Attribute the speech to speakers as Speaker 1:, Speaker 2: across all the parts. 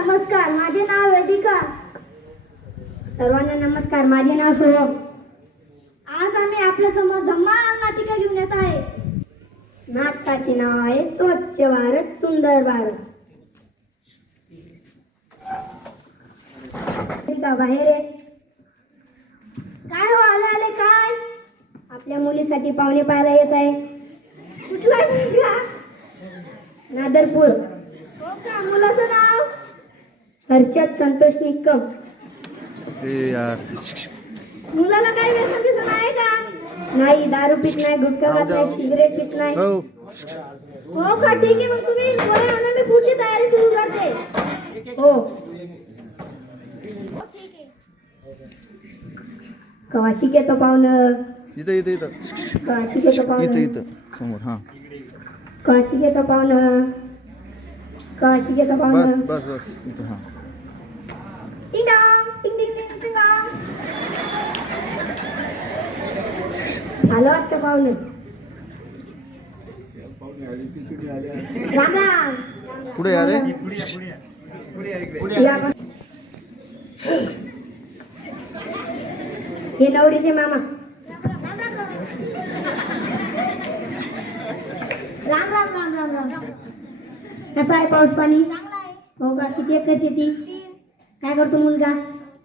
Speaker 1: नमस्कार माझे नाव वेदिका. सर्वांना नमस्कार माझे नाव सोहम. आज आम्ही आपल्यासमोर धम्माल नाटिका घेऊन येत आहे. नाटकाचे नाव आहे स्वच्छ भारत सुंदर भारत. बाहेर आहे काय हो आले आले काय? आपल्या मुलीसाठी पाहुणे पाहायला येत आहे. कुठला मुलगा? नादरपूर. हो का मुलाचं नाव? हर्षद संतोष निकम. मुलाला काही व्यसन बिसन आहे का? नाही दारू पित नाही गुटखा खात नाही सिगरेट पित नाही.
Speaker 2: हो.
Speaker 1: हो का? ठीक आहे मग तुम्ही बोला ना मी पुढची तयारी सुरू करते. हो. कवा शिकेतो पाहुणं?
Speaker 2: इथं इथं इथं.
Speaker 1: शिकेतो
Speaker 2: इथं
Speaker 1: पाहुणं?
Speaker 2: इथं. समोर हां.
Speaker 1: शिकेतो पाहुणं? कवा शिकेतो
Speaker 2: बस
Speaker 1: पाहुणं
Speaker 2: बस बस इथं हां
Speaker 1: टिंग डॉंग, टिंग टिंग टिंग टिंग डॉंग. आलं वाटतं पाहुणे राम राम
Speaker 2: पुढे या रे
Speaker 1: या बस. हे नवरीचे मामा राम राम राम राम राम राम कसा आहे पाऊस पाणी?
Speaker 3: चांगला आहे.
Speaker 1: हो का? किती एकर शेती?
Speaker 3: तीन.
Speaker 1: काय करतो मुलगा?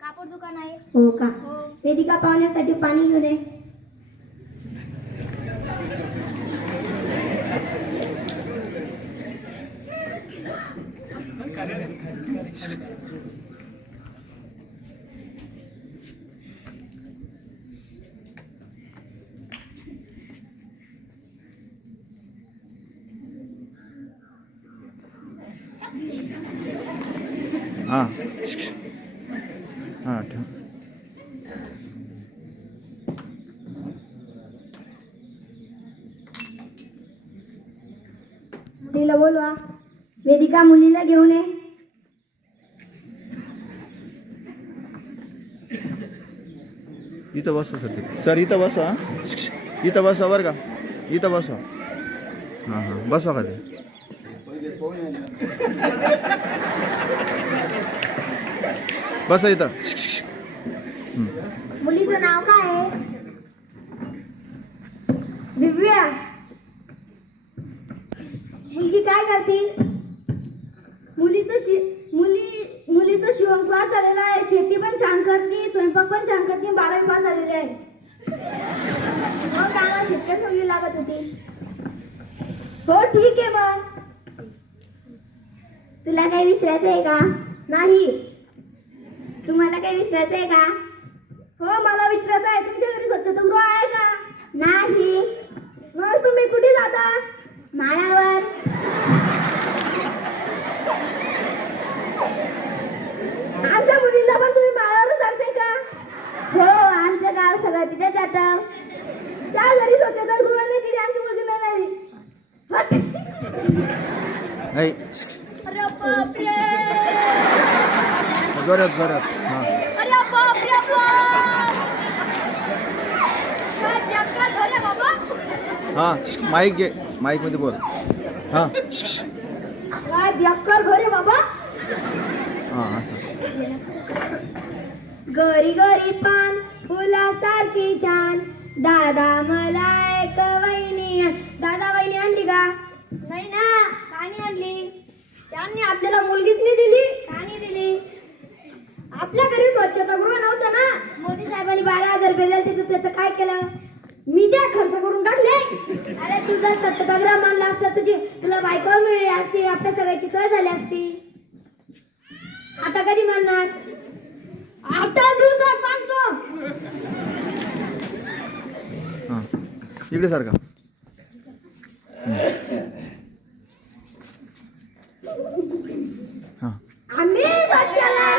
Speaker 3: कापड दुकान आहे.
Speaker 1: हो का?
Speaker 3: हो.
Speaker 1: वेदिका पाहुण्यासाठी पाणी घेऊन ये.
Speaker 2: हां ठेव
Speaker 1: मुलीला बोलवा. वेदिका मुलीला घेऊन ये.
Speaker 2: इथं बसा सर ते सर इथं बसा इथं बसा बरं का. इथं बसा. हां हां. बसा का ते? बस इथं.
Speaker 1: मुलीचं नाव काय आहे? दिव्या. मुलगी काय करते? मुलीचं शि मुली मुलीचं शिवण क्लास झालेला आहे. शेती पण छान करते स्वयंपाक पण छान करते बारावी पास झालेली आहे. हो, मग कामा शेतकरी मुलगी लागत होती. हो ठीक आहे मग. तुला काही विसरायचं आहे का? नाही. तुम्हाला काही विसरायचं आहे का? हो मला विचारायचं आहे तुमच्या घरी स्वच्छतागृह आहे का? नाही. मग तुम्ही कुठे जाता? माळावर. आमच्या मुलीला पण तुम्ही माळावर जाशील का? हो आमचं गाव सगळं तिथे जातं. त्या घरी स्वच्छतागृह नाही तिथे आमची मुलगी नाही हट.
Speaker 2: नाही.
Speaker 3: अरे बापरे!
Speaker 2: जोरात जोरात हां.
Speaker 3: घर
Speaker 2: हां माईक घे. माईकमध्ये बोल. हां.
Speaker 1: घर
Speaker 2: हां असं
Speaker 1: गरी गरी पान फुलासारखी छान. दादा मला एक वहिनी आण. दादा वहिनी आणली का नाही ना का नाही आणली त्यांनी आपल्याला मुलगीच नाही दिली का नाही दिली आपल्या घरी स्वच्छतागृह नव्हतं ना. मोदी साहेबांनी बारा हजार रुपये दिले तिथं त्याचं काय केलं? मी त्या खर्च करून टाकले. अरे तू जर स्वच्छतागृह मानला असता तुझी तुला बायको मिळली असती आपल्या सगळ्याची सोय झाली असती. आता कधी म्हणणार आता दिवसात सांगतो
Speaker 2: हां. इकडे सारखा. हां
Speaker 1: आम्ही स्वच्छालय